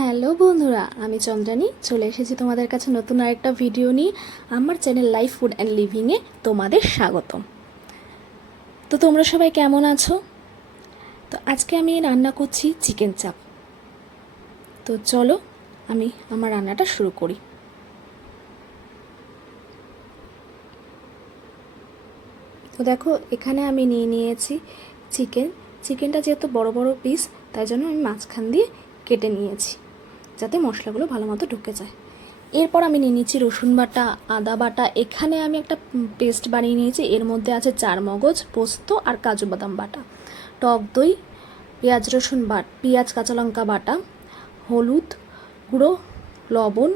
Hello বন্ধুরা, আমি চন্দ্রানী চলে এসেছি তোমাদের কাছে নতুন আরেকটা ভিডিও নিয়ে। আমার চ্যানেল লাইফ ফুড অ্যান্ড লিভিংয়ে তোমাদের স্বাগতম। তো তোমরা সবাই কেমন আছো? তো আজকে আমি রান্না করছি চিকেন চাপ। তো চলো আমি আমার রান্নাটা শুরু করি। তো দেখো, এখানে আমি নিয়ে নিয়েছি চিকেনটা যেহেতু বড় বড় পিস, তাই জন্য আমি মাঝখান দিয়ে কেটে নিয়েছি যাতে মশলাগুলো ভালো মতো ঢুকে যায়। এরপর আমি নিয়ে নিচ্ছি রসুন বাটা, আদা বাটা। এখানে আমি একটা পেস্ট বানিয়ে নিয়েছি। এর মধ্যে আছে চারমগজ, পোস্ত আর কাজু বাদাম বাটা, টক দই, পেঁয়াজ কাঁচা লঙ্কা বাটা, হলুদ গুঁড়ো, লবণ,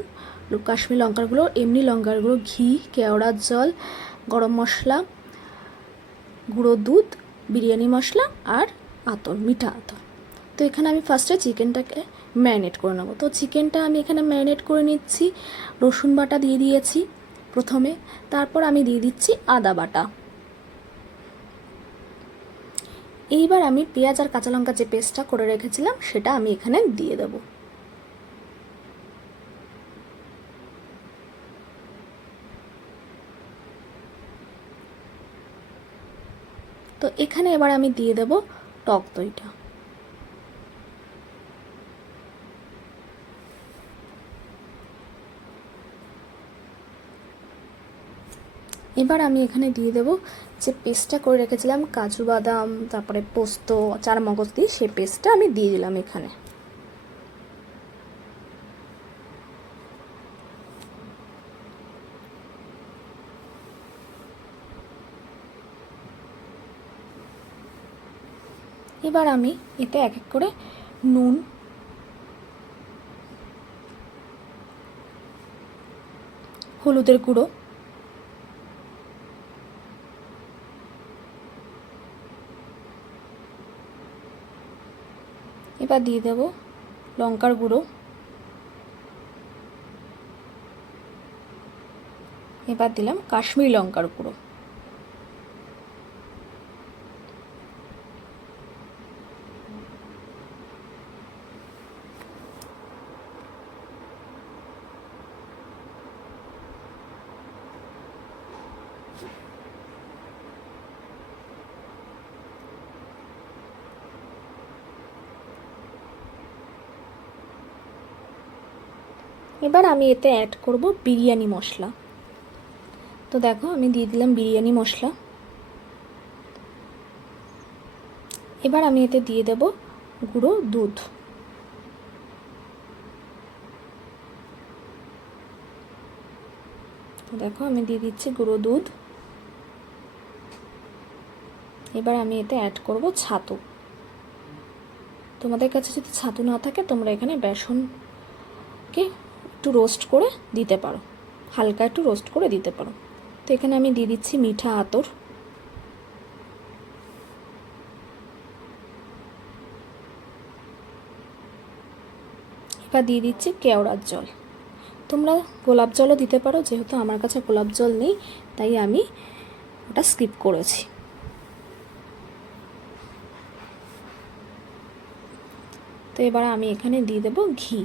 কাশ্মীরি লঙ্কার গুঁড়ো, এমনি লঙ্কার গুঁড়ো, ঘি, কেওড়ার জল, গরম মশলা, গুঁড়ো দুধ, বিরিয়ানি মশলা আর মিঠা আতর। তো এখানে আমি ফার্স্টে চিকেনটাকে ম্যারিনেট করে নেবো। তো চিকেনটা আমি এখানে ম্যারিনেট করে নিচ্ছি। রসুন বাটা দিয়ে দিয়েছি প্রথমে, তারপর আমি দিয়ে দিচ্ছি আদা বাটা। এইবার আমি পেঁয়াজ আর কাঁচা লঙ্কা যে পেস্টটা করে রেখেছিলাম সেটা আমি এখানে দিয়ে দেবো। তো এখানে এবার আমি দিয়ে দেবো টক দইটা। এবার আমি এখানে দিয়ে দেবো যে পেস্টটা করে রেখেছিলাম কাজু বাদাম, তারপরে পোস্ত, চারমগজ দিয়ে, সেই পেস্টটা আমি দিয়ে দিলাম এখানে। এবার আমি এতে এক এক করে নুন, হলুদের গুঁড়ো, এবার দিয়ে দেব লঙ্কার গুঁড়ো, এবার দিলাম কাশ্মীরি লঙ্কার গুঁড়ো। এবার আমি এতে অ্যাড করব বিরিয়ানি মশলা। তো দেখো, আমি দিয়ে দিলাম বিরিয়ানি মশলা। এবার আমি এতে দিয়ে দেব গুঁড়ো দুধ। তো দেখো, আমি দিয়ে দিচ্ছি গুঁড়ো দুধ। এবার আমি এতে অ্যাড করব ছাতু। তোমাদের কাছে যদি ছাতু না থাকে, তোমরা এখানে বেসনকে একটু রোস্ট করে দিতে পারো, হালকা একটু রোস্ট করে দিতে পারো। তো এখানে আমি দিয়ে দিচ্ছি মিঠা আতর। এবার দিয়ে দিচ্ছি কেওড়ার জল। তোমরা গোলাপ জলও দিতে পারো, যেহেতু আমার কাছে গোলাপ জল নেই তাই আমি ওটা স্কিপ করেছি। তো এবার আমি এখানে দিয়ে দেব ঘি।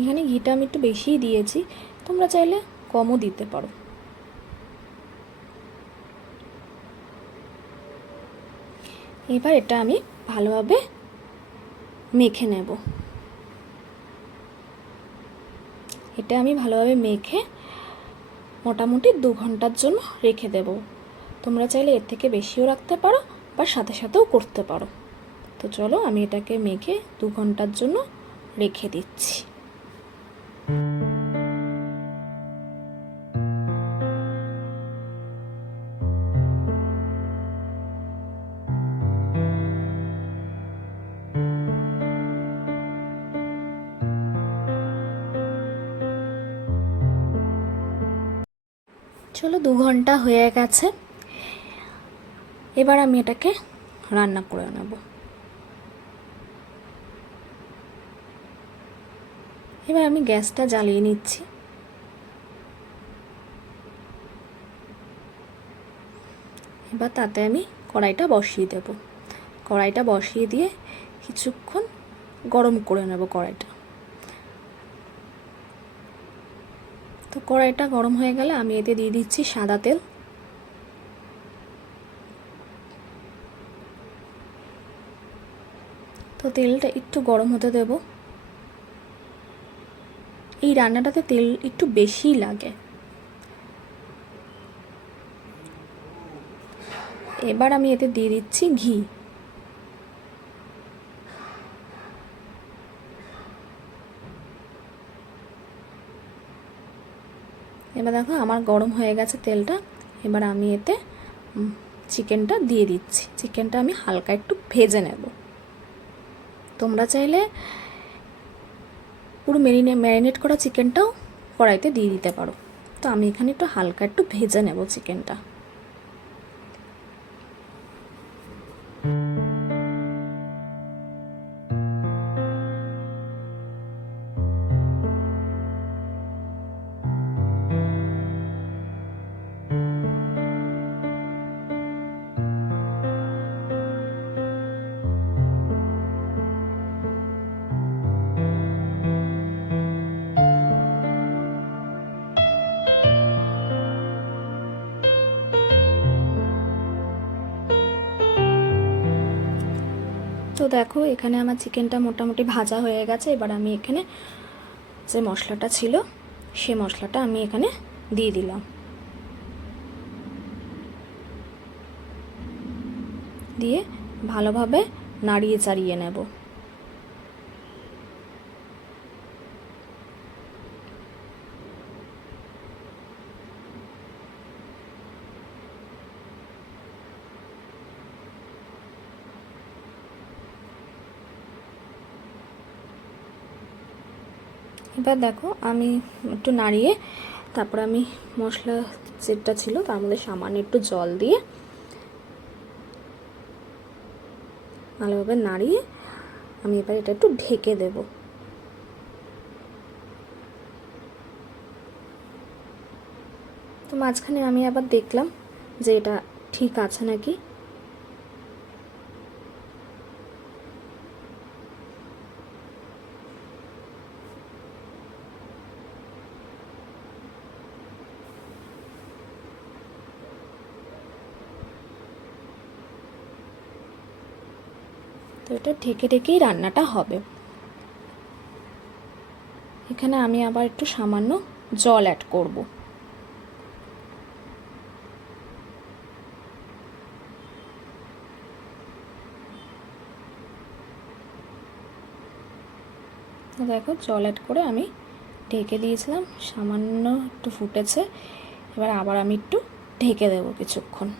এখানে ঘিটা আমি একটু বেশিই দিয়েছি, তোমরা চাইলে কমও দিতে পারো। এবার এটা আমি ভালোভাবে মেখে নেব। এটা আমি ভালোভাবে মেখে মোটামুটি 2 ঘন্টার জন্য রেখে দেব। তোমরা চাইলে এর থেকে বেশিও রাখতে পারো বা সাথে সাথেও করতে পারো। তো চলো, আমি এটাকে মেখে 2 ঘন্টার জন্য রেখে দিচ্ছি। চলো, 2 ঘন্টা হয়ে গেছে। এবার আমি এটাকে রান্না করে নেব। এবার আমি গ্যাসটা জ্বালিয়ে নিচ্ছি। এবার তাতে আমি কড়াইটা বসিয়ে দেব। কড়াইটা বসিয়ে দিয়ে কিছুক্ষণ গরম করে নেব কড়াইটা। তো কড়াইটা গরম হয়ে গেলে আমি এতে দিয়ে দিচ্ছি সাদা তেল। তো তেলটা একটু গরম হতে দেব। এই রান্নাটাতে তেল একটু বেশিই লাগে। এবার আমি এতে দিয়ে দিচ্ছি ঘি। এবার দেখো আমার গরম হয়ে গেছে তেলটা। এবার আমি এতে চিকেনটা দিয়ে দিচ্ছি। চিকেনটা আমি হালকা একটু ভেজে নেব। তোমরা চাইলে পুরো ম্যারিনেট করা চিকেনটাও কড়াইতে দিয়ে দিতে পারো। তো আমি এখানে একটু হালকা একটু ভেজে নেব চিকেনটা। তো দেখো এখানে আমার চিকেনটা মোটামুটি ভাজা হয়ে গেছে। এবার আমি এখানে যে মশলাটা ছিল সে মশলাটা আমি এখানে দিয়ে দিলাম। দিয়ে ভালোভাবে নাড়িয়ে চাড়িয়ে নেব। এবার দেখো আমি একটু নাড়িয়ে তারপর আমি মশলা যেটা ছিল তার মধ্যে সামান্য একটু জল দিয়ে ভালোভাবে নাড়িয়ে আমি এবার এটা একটু ঢেকে দেব। তো মাঝখানে আমি আবার দেখলাম যে এটা ঠিক আছে নাকি। তো এটা ঢেকে ঢেকেই রান্নাটা হবে। এখানে আমি আবার একটু সামান্য জল অ্যাড করব। দেখো জল অ্যাড করে আমি ঢেকে দিয়েছিলাম, সামান্য একটু ফুটেছে। এবার আবার আমি একটু ঢেকে দেবো কিছুক্ষণ।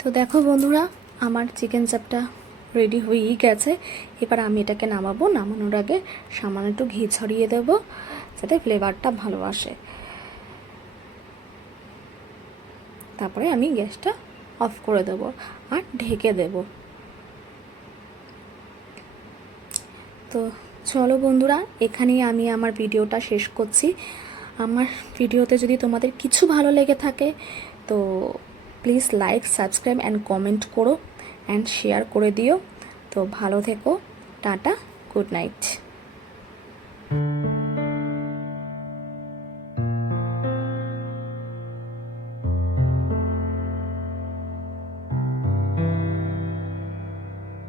তো দেখো বন্ধুরা, আমার চিকেন চাপটা রেডি হয়েই গেছে। এবার আমি এটাকে নামাবো। নামানোর আগে সামান্য একটু ঘি ছড়িয়ে দেবো যাতে ফ্লেভারটা ভালো আসে। তারপরে আমি গ্যাসটা অফ করে দেব আর ঢেকে দেব। তো চলো বন্ধুরা, এখানেই আমি আমার ভিডিওটা শেষ করছি। আমার ভিডিওতে যদি তোমাদের কিছু ভালো লেগে থাকে তো please like, subscribe and comment করো অ্যান্ড শেয়ার করে দিও। তো ভালো থেকো, টাটা, গুড নাইট।